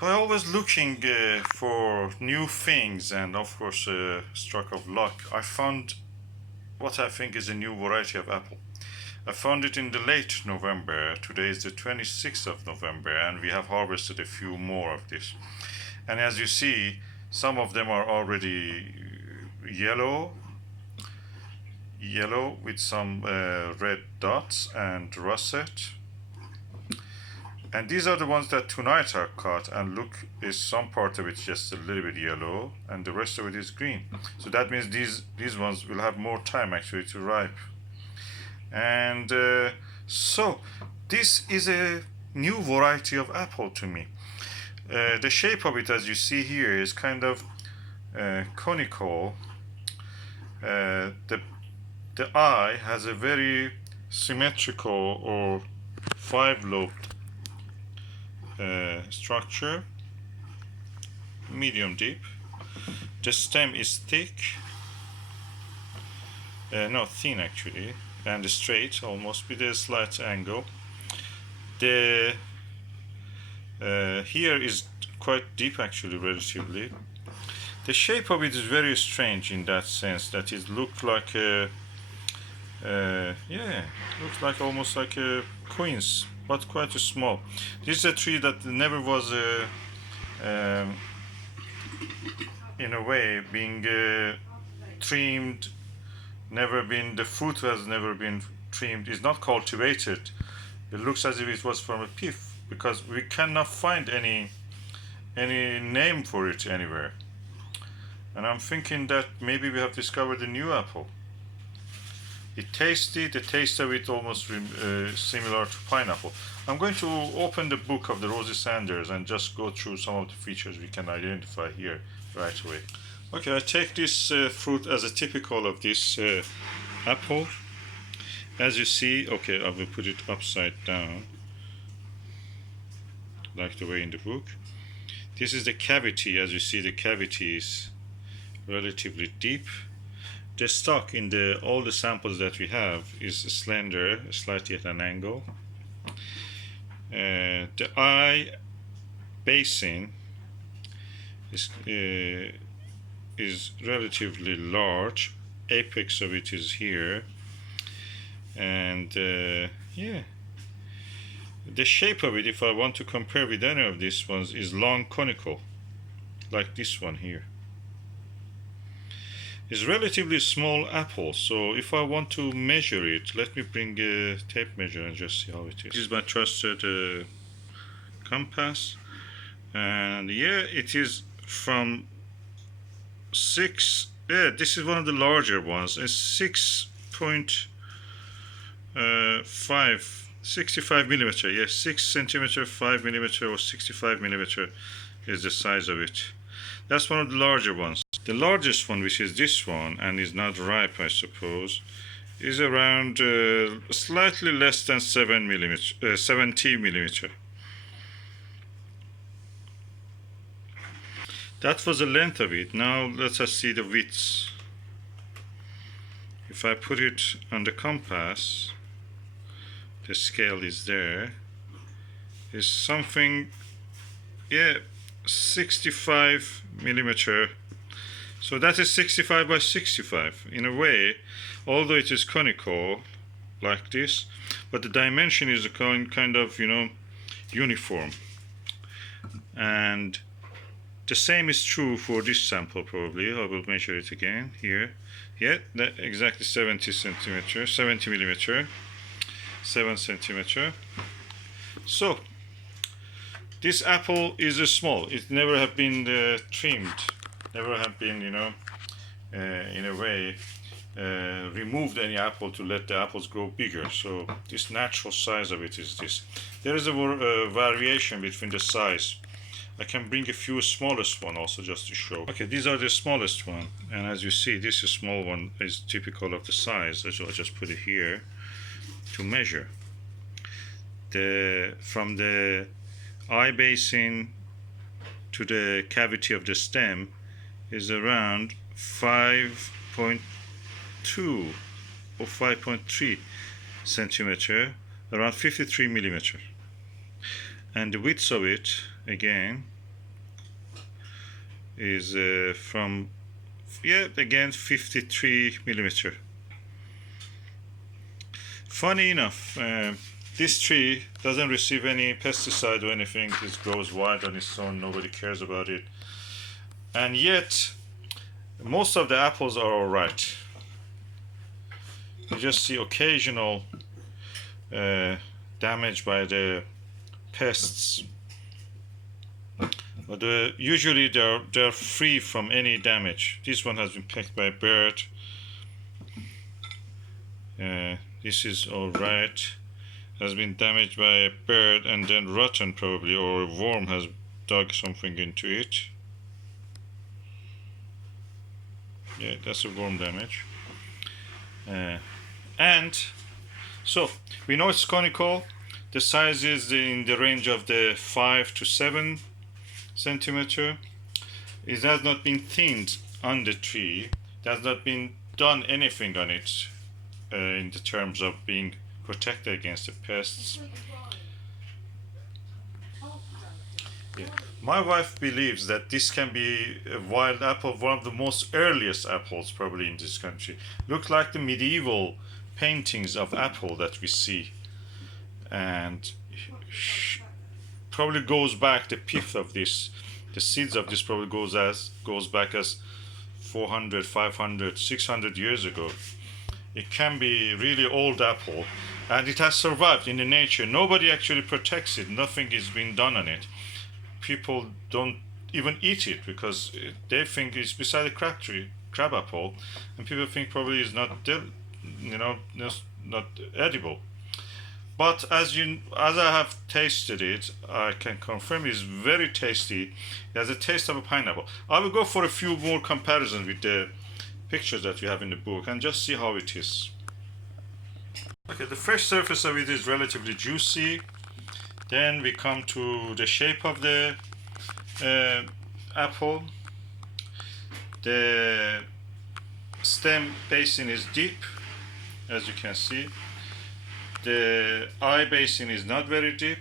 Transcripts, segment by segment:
By always looking for new things and of course stroke of luck, I found what I think is a new variety of apple. I found it in the late November. Today is the 26th of November and we have harvested a few more of this. And as you see, some of them are already yellow with some red dots and russet. And these are the ones that tonight are cut, and look, is some part of it just a little bit yellow and the rest of it is green. So that means these ones will have more time actually to ripe. And so this is a new variety of apple to me. The shape of it, as you see here, is kind of conical. The eye has a very symmetrical or five-lobed structure, medium deep. The stem is thick, no, thin actually, and straight almost with a slight angle. The here is quite deep actually, relatively. The shape of it is very strange in that sense that it looks like a yeah, looks like almost like a quince, but quite small. This is a tree that never was in a way being trimmed, never been, the fruit has never been trimmed, it's not cultivated. It looks as if it was from a pith because we cannot find any name for it anywhere. And I'm thinking that maybe we have discovered a new apple. It's tasty, the taste of it almost similar to pineapple. I'm going to open the book of the Rosie Sanders and just go through some of the features we can identify here right away. Okay, I take this fruit as a typical of this apple. As you see, okay, I will put it upside down, like the way in the book. This is the cavity. As you see, the cavity is relatively deep. The stalk in all the samples that we have is slender, slightly at an angle. The eye basin is relatively large. Apex of it is here, and yeah, the shape of it, if I want to compare with any of these ones, is long conical, like this one here. It's relatively small apple, so if I want to measure it, let me bring a tape measure and just see how it is. This is my trusted compass, and yeah, it is from 6, yeah, this is one of the larger ones. It's 65 millimeter, yes, 6 centimeter, 5 millimeter, or 65 millimeter is the size of it. That's one of the larger ones. The largest one, which is this one, and is not ripe, I suppose, is around slightly less than 70 millimeter. That was the length of it. Now let us see the width. If I put it on the compass, the scale is there, is something, yeah, 65 millimeter. So that is 65 by 65 in a way, although it is conical like this, but the dimension is kind of, you know, uniform. And the same is true for this sample probably. I will measure it again here. Yeah, that exactly 70 centimeter, 70 millimeter, 7 centimeter. So this apple is small. It never have been trimmed, never have been, you know, in a way removed any apple to let the apples grow bigger. So this natural size of it is this. There is a variation between the size. I can bring a few smallest one also just to show. Okay, these are the smallest one, and as you see, this small one is typical of the size. So I'll just put it here to measure. From the eye basin to the cavity of the stem is around 5.2 or 5.3 centimeter, around 53 millimeter. And the width of it, again, is from, yeah, again 53 millimeter. Funny enough, this tree doesn't receive any pesticide or anything. It grows wild on its own. Nobody cares about it. And yet, most of the apples are all right. You just see occasional damage by the pests. But usually they're free from any damage. This one has been pecked by a bird. This is all right. Has been damaged by a bird and then rotten probably, or a worm has dug something into it. Yeah, that's a worm damage. And so we know it's conical. The size is in the range of the 5 to 7 centimeter. It has not been thinned on the tree. It has not been done anything on it in the terms of being protected against the pests. Yeah. My wife believes that this can be a wild apple, one of the most earliest apples probably in this country. Looks like the medieval paintings of apple that we see, and probably goes back, the pith of this, the seeds of this probably goes back as 400, 500, 600 years ago. It can be really old apple, and it has survived in the nature. Nobody actually protects it. Nothing is being done on it. People don't even eat it because they think it's beside a crab apple, and people think probably it's not, not edible. But as I have tasted it, I can confirm it's very tasty. It has a taste of a pineapple. I will go for a few more comparisons with the pictures that we have in the book and just see how it is. Okay, the fresh surface of it is relatively juicy. Then we come to the shape of the apple. The stem basin is deep, as you can see. The eye basin is not very deep.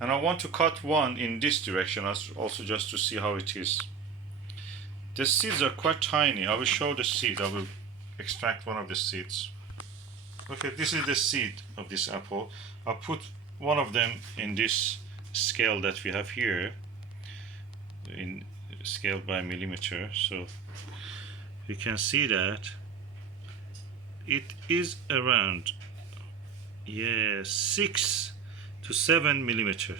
And I want to cut one in this direction also just to see how it is. The seeds are quite tiny. I will show the seed. I will extract one of the seeds. Okay, this is the seed of this apple. I'll put one of them in this scale that we have here, in scale by millimeter. So you can see that it is around 6 to 7 millimeter.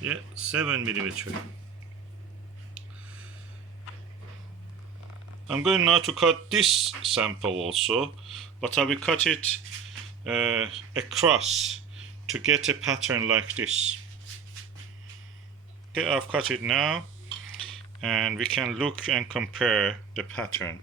Yeah, 7 millimeter. I'm going now to cut this sample also, but I will cut it across to get a pattern like this. Okay, I've cut it now, and we can look and compare the pattern.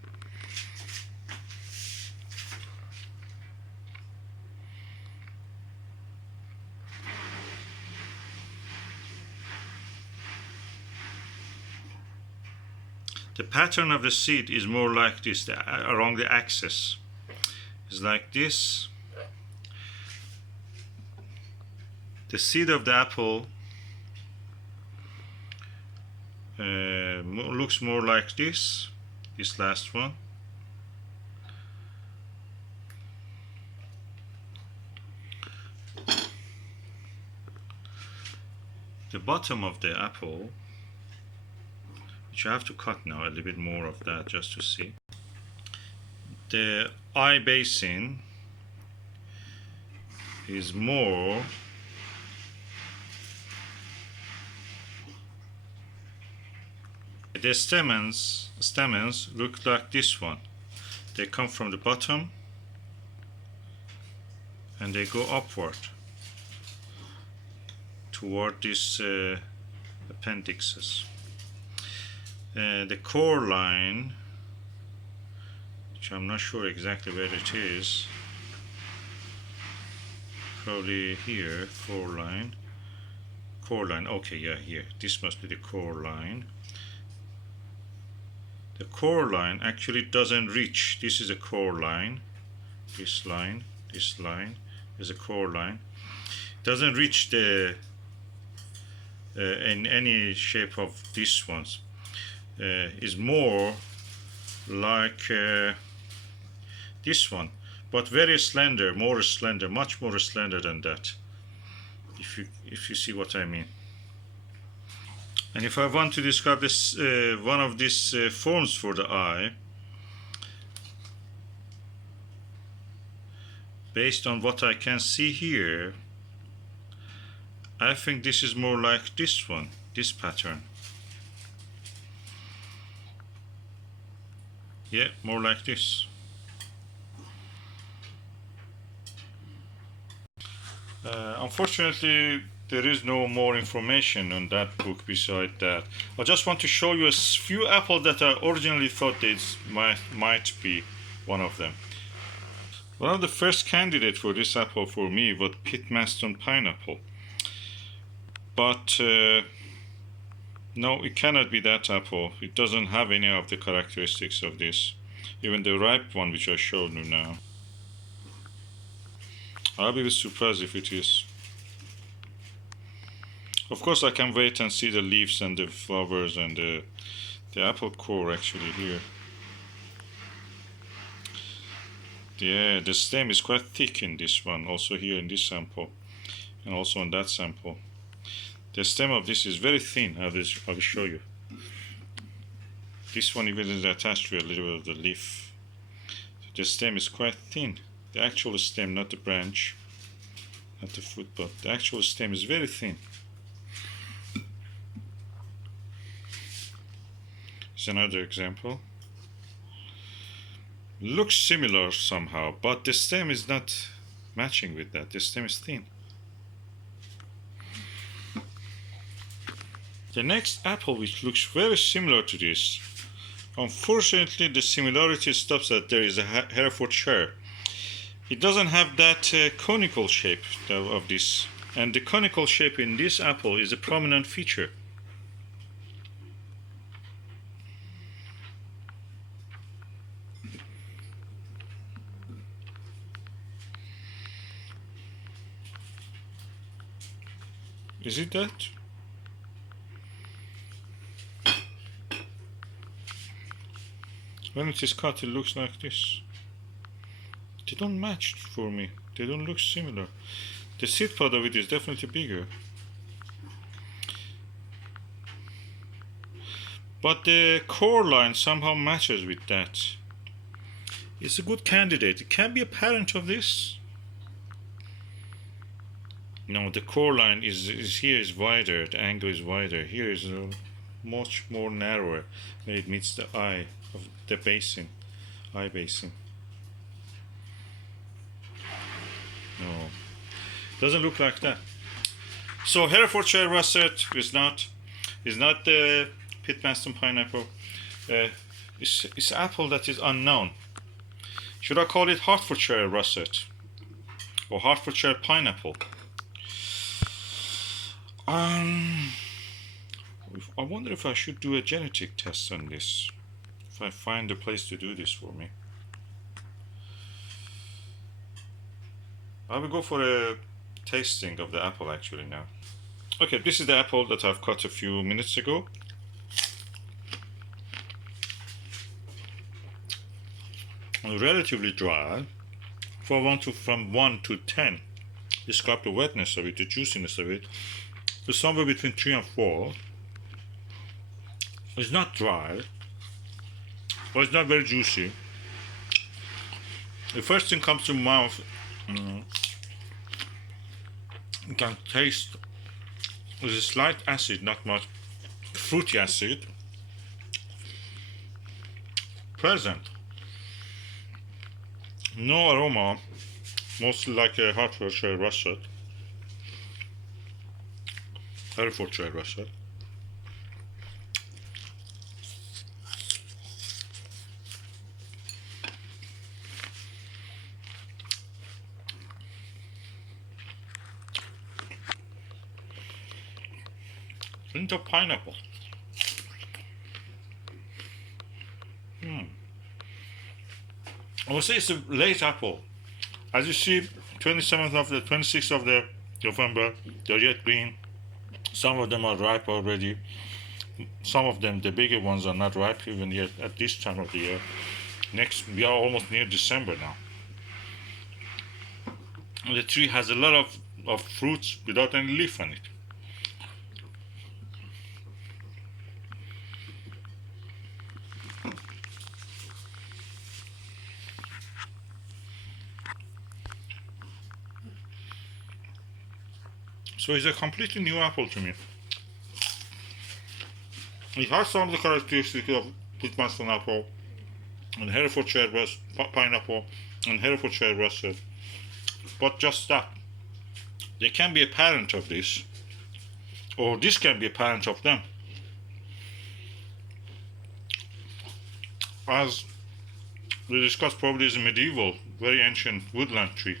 The pattern of the seed is more like this, along the axis. It's like this. The seed of the apple looks more like this last one. The bottom of the apple, which I have to cut now, a little bit more of that just to see. The eye basin is more the stamens look like this one. They come from the bottom and they go upward toward these appendixes. The core line, which I'm not sure exactly where it is, probably here, core line, okay, yeah, here, this must be the core line. The core line actually doesn't reach. This is a core line, this line is a core line. Doesn't reach the in any shape of these ones. Is more like this one, but very slender, more slender, much more slender than that. If you see what I mean. And if I want to describe this one of these forms for the eye, based on what I can see here, I think this is more like this one, this pattern. Yeah, more like this. Unfortunately, there is no more information on that book beside that. I just want to show you a few apples that I originally thought this might be one of them. One of the first candidates for this apple for me was Pitmaston pineapple. But no, it cannot be that apple. It doesn't have any of the characteristics of this. Even the ripe one, which I showed you now. I'll be surprised if it is. Of course, I can wait and see the leaves and the flowers and the apple core actually here. Yeah, the stem is quite thick in this one, also here in this sample, and also on that sample. The stem of this is very thin. I will show you. This one even is attached to a little bit of the leaf. The stem is quite thin. The actual stem, not the branch, not the fruit, but the actual stem is very thin. It's another example. Looks similar somehow, but the stem is not matching with that. The stem is thin. The next apple, which looks very similar to this, unfortunately the similarity stops at there is a Herefordshire. It doesn't have that conical shape of this, and the conical shape in this apple is a prominent feature. Is it that? When it is cut, it looks like this. They don't match for me. They don't look similar. The seed pod of it is definitely bigger. But the core line somehow matches with that. It's a good candidate. It can be a parent of this. No, the core line is here is wider. The angle is wider. Here is much more narrower when it meets the eye of the basin, eye basin. No, doesn't look like that. So Herefordshire russet is not the Pitmaston pineapple. It's apple that is unknown. Should I call it Hertfordshire russet or Hertfordshire pineapple? I wonder if I should do a genetic test on this. If I find a place to do this for me. I will go for a tasting of the apple actually now. Okay, this is the apple that I've cut a few minutes ago. Relatively dry. For from 1 to 10, describe the wetness of it, the juiciness of it. It's somewhere between 3 and 4. It's not dry, but it's not very juicy. The first thing comes to mouth, you can taste there's a slight acid, not much, fruity acid, pleasant. No aroma, mostly like a Hertfordshire russet. Herefordshire russet. Into pineapple. I would say it's a late apple. As you see, 26th of the November. They're yet green. Some of them are ripe already. Some of them, the bigger ones, are not ripe even yet at this time of the year. Next, we are almost near December now. And the tree has a lot of fruits without any leaf on it. So it's a completely new apple to me. It has some of the characteristics of Pitmanston apple and Herefordshire pineapple and Herefordshire Russet, but just that. They can be a parent of this, or this can be a parent of them. As we discussed, probably is a medieval, very ancient woodland tree.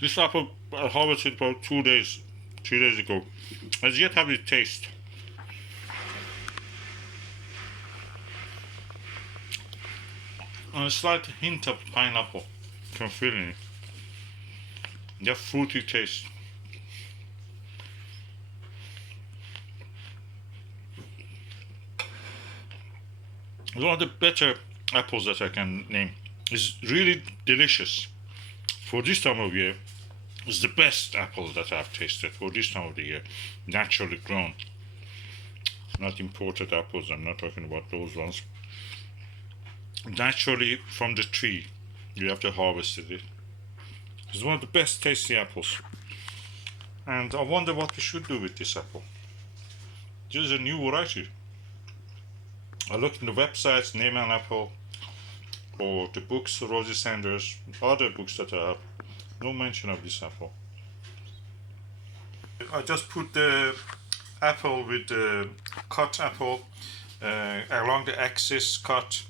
This apple I harvested about 3 days ago. Has yet have the taste. And a slight hint of pineapple. You can feel in it. That fruity taste. One of the better apples that I can name. It's really delicious. For this time of year, it's the best apple that I've tasted for this time of the year. Naturally grown. Not imported apples, I'm not talking about those ones. Naturally from the tree. You have to harvest it. It's one of the best tasty apples. And I wonder what we should do with this apple. This is a new variety. I looked in the websites, Name an Apple, or the books, Rosie Sanders, other books that I have. No mention of this apple. I just put the apple with the cut apple along the axis cut,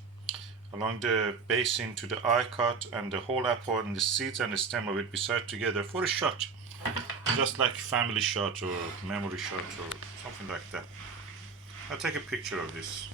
along the basin to the eye cut, and the whole apple and the seeds and the stem of it beside together for a shot. Just like family shot or memory shot or something like that. I'll take a picture of this.